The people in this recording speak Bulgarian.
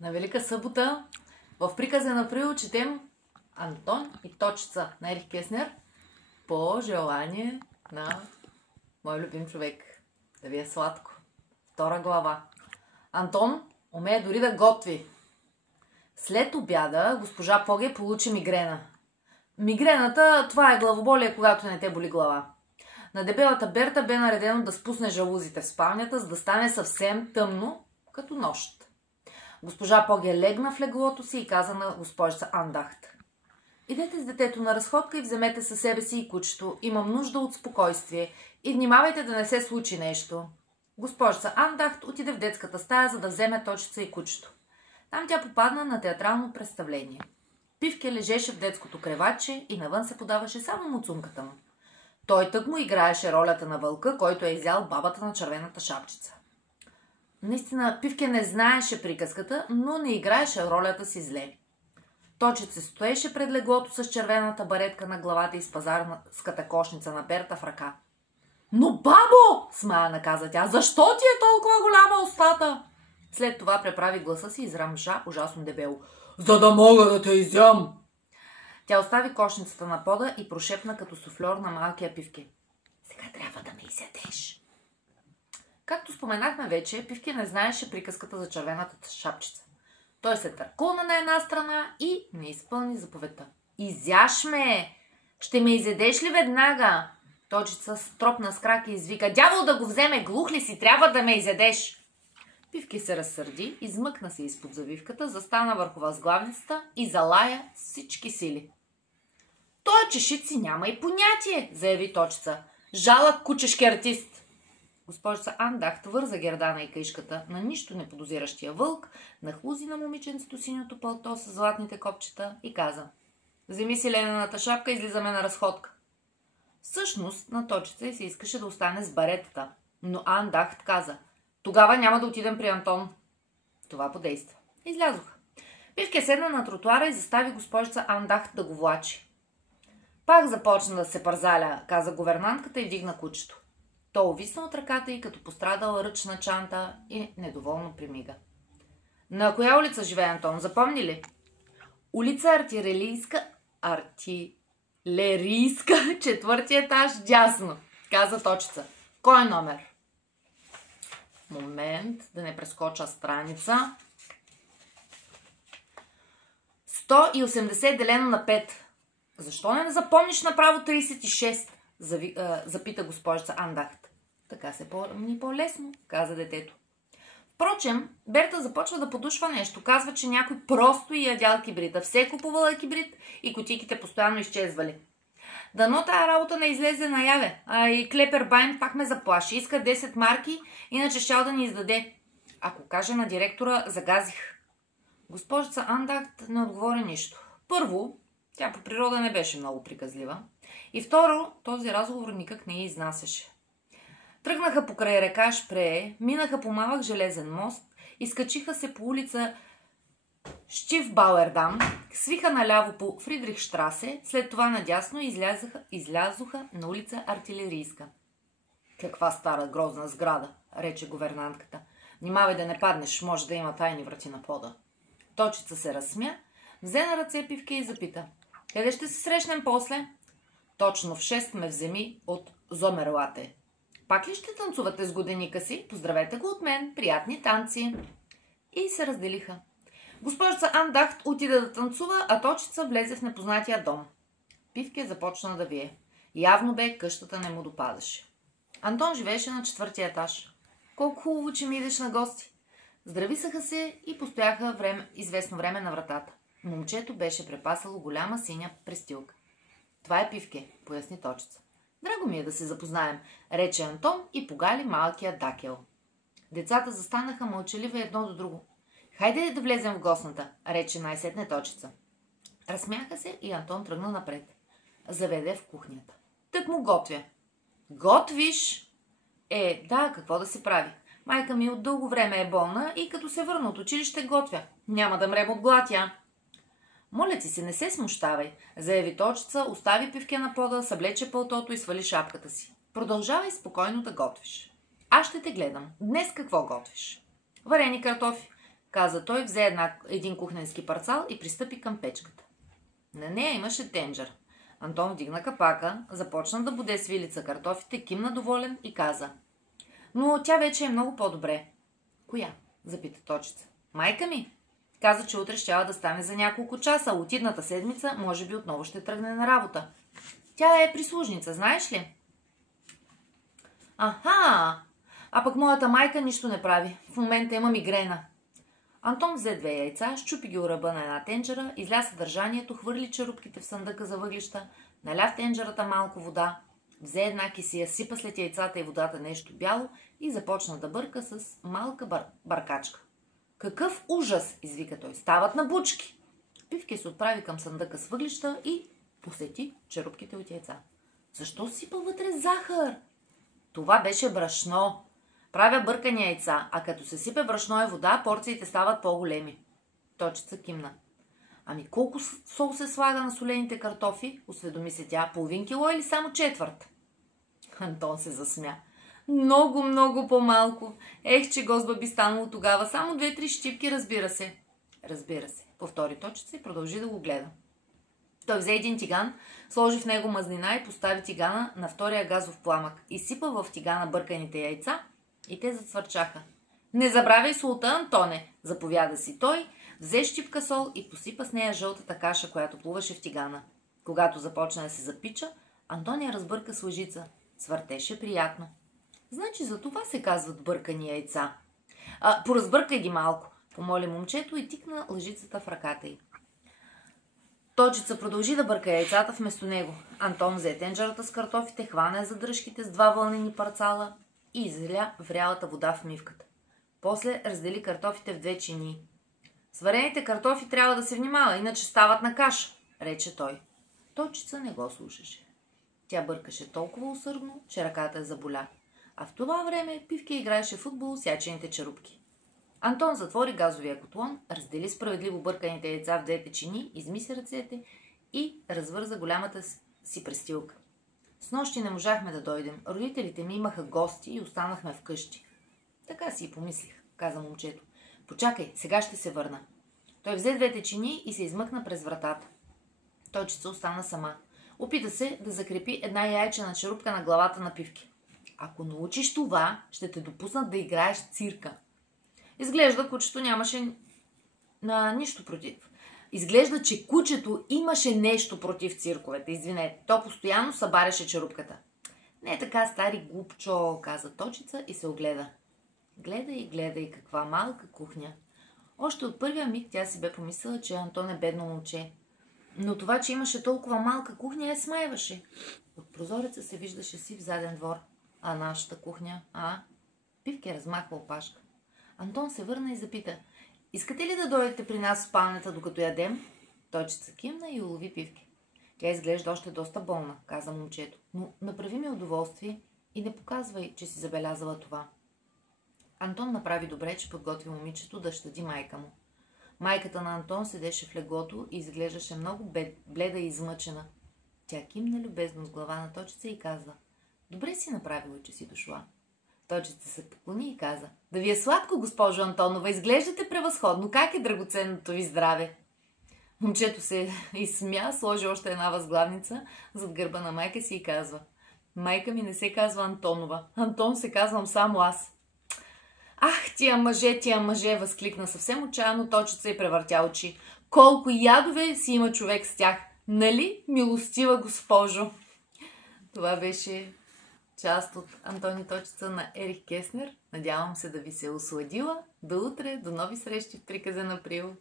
На Велика събота в приказен април четем Антон и Точица на Ерих Кеснер по желание на мой любим човек. Да ви е сладко. 2 глава. Антон умее дори да готви. След обяда госпожа Поге получи мигрена. Мигрената, това е главоболие, когато не те боли глава. На дебелата Берта бе наредено да спусне жалузите в спалнята, за да стане съвсем тъмно, като нощ. Госпожа Поге легна в леглото си и каза на госпожица Андахт: идете с детето на разходка и вземете със себе си и кучето. Имам нужда от спокойствие и внимавайте да не се случи нещо. Госпожица Андахт отиде в детската стая, за да вземе Точица и кучето. Там тя попадна на театрално представление. Пивке лежеше в детското креватче и навън се подаваше само муцунката му. Той тък му играеше ролята на вълка, който е изял бабата на червената шапчица. Наистина, Пивке не знаеше приказката, но не играеше ролята си зле. Точица стоеше пред леглото с червената баретка на главата и с пазарската кошница на Берта в ръка. Но, бабо, смаяна каза тя, защо ти е толкова голяма устата? След това преправи гласа си и израмжа ужасно дебело: за да мога да те изям. Тя остави кошницата на пода и прошепна като суфльор на малкия Пивке: сега трябва да ме изядеш. Както споменахме вече, Пивке не знаеше приказката за червената шапчица. Той се търкулна на една страна и не изпълни заповедта. Изяш ме! Ще ме изядеш ли веднага? Точица стропна с крак и извика: дявол да го вземе, глух ли си, трябва да ме изядеш! Пивке се разсърди, измъкна се изпод завивката, застана върху възглавницата и залая с всички сили. Той чешит си няма и понятие, заяви Точица. Жалък кучешки артист. Госпожица Андахт върза гердана и каишката на нищо не подозиращия вълк, нахлузи на момиченцето синьото палто с златните копчета и каза: вземи си ленената шапка и излизаме на разходка. Всъщност на Точица и се искаше да остане с баретата, но Андахт каза: тогава няма да отидем при Антон. Това подейства. Излязоха. Пивке седна на тротуара и застави госпожица Андахт да го влачи. Пак започна да се парзаля, каза гувернантката и вдигна кучето. То увисна от ръката й като пострадала ръчна чанта и недоволно примига. На коя улица живее Антон, запомни ли? Улица Артилерийска, 4-ти етаж, дясно, каза Точица. Кой номер? Момент, да не прескоча страница. 180 делено на 5. Защо не запомниш направо 36? Запита госпожица Андахт. Така се помни по-лесно, каза детето. Впрочем, Берта започва да подушва нещо. Казва, че някой просто ядял кибрита. Все купувала кибрит и кутийките постоянно изчезвали. Дано тая работа не излезе наяве. А и Клепербайн пак ме заплаши. Иска 10 марки, иначе щял да ни издаде. Ако каже на директора, загазих. Госпожица Андахт не отговори нищо. Първо, тя по природа не беше много приказлива. И второ, този разговор никак не я изнасяше. Тръгнаха покрай река Шпрее, минаха по малък железен мост, изкачиха се по улица Штифбауердам, свиха наляво по Фридрихштрасе, след това надясно излязоха на улица Артилерийска. Каква стара грозна сграда, рече гувернантката. Внимавай да не паднеш, може да има тайни врати на пода. Точица се разсмя, взе на ръце Пивке и запита: къде ще се срещнем после? Точно в 6 ме вземи от Зомерлате. Пак ли ще танцувате с годеника си? Поздравете го от мен, приятни танци. И се разделиха. Госпожица Андахт отида да танцува, а Точица влезе в непознатия дом. Пивке започна да вие. Явно бе, къщата не му допадаше. Антон живееше на 4-ти етаж. Колко хубаво, че ми идеш на гости. Здрависаха се и постояха известно време на вратата. Момчето беше препасало голяма синя престилка. Това е Пивке, поясни Точица. Драго ми е да се запознаем, рече Антон и погали малкия дакел. Децата застанаха мълчаливо едно до друго. Хайде да влезем в гостната, рече най-сетне Точица. Разсмяха се и Антон тръгна напред. Заведе в кухнята. Тък му готвя. Готвиш? Да, какво да се прави? Майка ми от дълго време е болна и като се върна от училище готвя. Няма да мрем от глад. Моля ти се, не се смущавай, заяви Точица, остави Пивке на пода, съблече пълтото и свали шапката си. Продължавай спокойно да готвиш. Аз ще те гледам. Днес какво готвиш? Варени картофи. каза той, взе един кухненски парцал и пристъпи към печката. На нея имаше тенджер. Антон вдигна капака, започна да боде с вилица картофите, кимна доволен и каза: но тя вече е много по-добре. Коя? Запита Точица. Майка ми. Каза, че утре щяла да стане за няколко часа, а от идната седмица може би отново ще тръгне на работа. Тя е прислужница, знаеш ли? Аха! А пък моята майка нищо не прави. В момента има мигрена. Антон взе 2 яйца, щупи ги у ръба на една тенджера, изля съдържанието, хвърли черупките в съндъка за въглища, наля в тенджерата малко вода, взе една кесия, сипа след яйцата и водата нещо бяло и започна да бърка с малка бъркачка. Какъв ужас, извика той, стават на бучки. Пивки се отправи към съндъка с въглища и посети черупките от яйца. Защо сипа вътре захар? Това беше брашно. Правя бъркани яйца, а като се сипе брашно и вода, порциите стават по-големи. Точица кимна. Ами колко сол се слага на солените картофи? Осведоми се тя. Половин кило или само четвърт? Антон се засмя. Много, много по-малко. Ех, че гозба би станало тогава. Само 2-3 щипки, разбира се. Разбира се. Повтори Точица и продължи да го гледа. Той взе един тиган, сложи в него мазнина и постави тигана на втория газов пламък. Изсипа в тигана бърканите яйца и те зацвърчаха. Не забравяй солта, Антоне, заповяда си той, взе щипка сол и посипа с нея жълтата каша, която плуваше в тигана. Когато започна да се запича, Антон я разбърка с лъжица. Свъртеше приятно. Значи за това се казват бъркани яйца. Поразбъркай ги малко, помоли момчето и тикна лъжицата в ръката й. Точица продължи да бърка яйцата вместо него. Антон взе тенджерата с картофите, хвана я за дръжките с 2 вълнени парцала и изля врялата вода в мивката. После раздели картофите в 2 чинии. С варените картофи трябва да се внимава, иначе стават на каша, рече той. Точица не го слушаше. Тя бъркаше толкова усърдно, че ръката я заболя. А в това време Пивки играеше футбол с ячените черупки. Антон затвори газовия котлон, раздели справедливо бърканите яйца в 2 чини, измисли ръцете и развърза голямата си престилка. Снощи не можахме да дойдем. Родителите ми имаха гости и останахме вкъщи. Така си и помислих, каза момчето. Почакай, сега ще се върна. Той взе 2 чини и се измъкна през вратата. Точица остана сама. Опита се да закрепи една яйчена черупка на главата на Пивки. Ако научиш това, ще те допуснат да играеш цирка. Изглежда, кучето нямаше нищо против. Изглежда, че кучето имаше нещо против цирковете. Извинете, то постоянно събаряше черупката. Не така, стари глупчо, каза Точица и се огледа. Гледай, каква малка кухня. Още от първия миг тя си бе помислила, че Антон е бедно момче. Но това, че имаше толкова малка кухня, я смайваше. От прозореца се виждаше сив заден двор. А нашата кухня, Пивки размахва опашка. Антон се върна и запита. Искате ли да дойдете при нас в спалнята, докато ядем? Точица кимна и улови Пивки. Тя изглежда още доста болна, каза момчето. Но направи ми удоволствие и не показвай, че си забелязала това. Антон направи добре, че подготви момичето да щади майка му. Майката на Антон седеше в леглото и изглеждаше много бледа и измъчена. Тя кимна любезно с глава на Точица и каза. Добре си направила, че си дошла. Точица се поклони и каза. Да ви е сладко, госпожо Антонова, изглеждате превъзходно. Как е драгоценното ви здраве? Момчето се изсмя, сложи още една възглавница зад гърба на майка си и казва. Майка ми не се казва Антонова. Антон се казвам само аз. Ах, тия мъже, възкликна съвсем отчаяно Точица и превъртя очи. Колко ядове си има човек с тях. Нали, милостива госпожо? Това беше част от Антон и Точица на Ерих Кеснер. Надявам се да ви се осладила. До утре, до нови срещи в Приказен април.